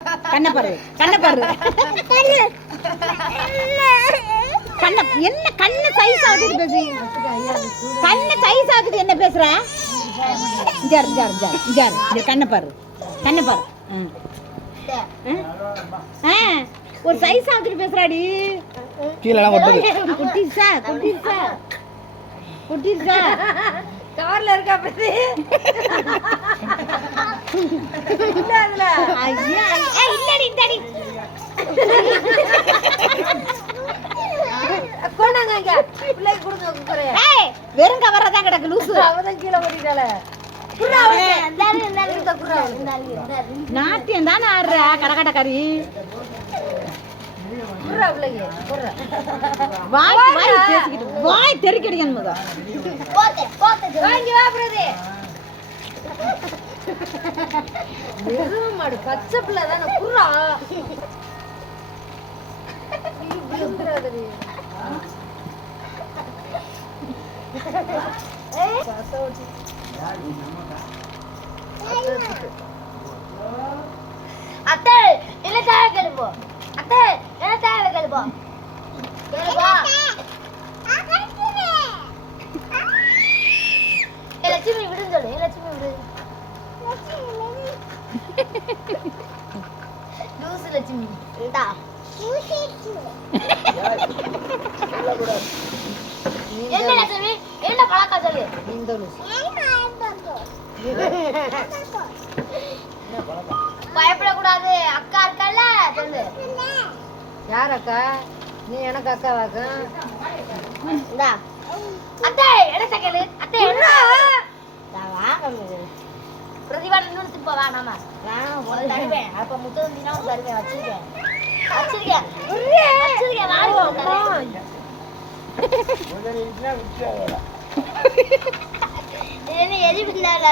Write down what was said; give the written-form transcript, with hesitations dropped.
கண்ணை பாரு, கண்ணை பாரு. கண்ணை என்ன கண்ணு சைஸ் ஆகுது பேசு. கண்ணு சைஸ் ஆகுது என்ன பேசுற? ஜார் ஜார் ஜார் ஜார் இந்த கண்ணை பாரு, கண்ணை பாரு. ஒரு சைஸ் ஆகுது பேசுறாடி. கீழலாம் கொட்டுது. குட்டிஸா குட்டிஸா குட்டிஸா கவர்ல இருக்கா பேசி இல்ல அதுல ஐயா இல்லடி இந்தடி கொண்டாங்க இங்க பிள்ளைக்கு கொடுங்க குக்கரே. ஏய் வெறும் கவர்ல தான் கிடக்கு லூசு. அவதான் கீழ ஓடிட்டால குறா இந்த குறா நாட்டியம் தானே ஆடுற கடகடக்காரி. குறா பிள்ளைக்கு குறா வாய் வாய் பேசிக்கிட்டு வாய் தெறிக்கடிக்கணும் முத. வாங்கி வா பிரதே. வெறும் மாடு பச்சை பிள்ளை தானே குறா. அத்தை இல்ல தேவை கேளுப்போ. அத்தை என்ன தேவை கேளுப்போ. கேளுப்போ. லட்சுமி விடுன்னு சொல்லு. லட்சுமி விடு. லூசு லட்சுமி இந்தா. என்ன லட்சுமி என்ன பழக்கம் சொல்லு. இந்த லூசு பயப்படக்கூடாது. அக்கா இருக்கல்ல சொல்லு. யார் அக்கா? நீ எனக்கு அக்காவாக்கா? இந்தா. அத்தை என்ன கேளு. அத்தை என்ன பிரதிவாரம் நிறுத்து போவா. நாம தருவேன். அப்ப முத்து வந்தீங்கன்னா தருவேன். வச்சிருக்கேன் வச்சிருக்கேன் வச்சிருக்கேன். என்ன எலி பின்னாடி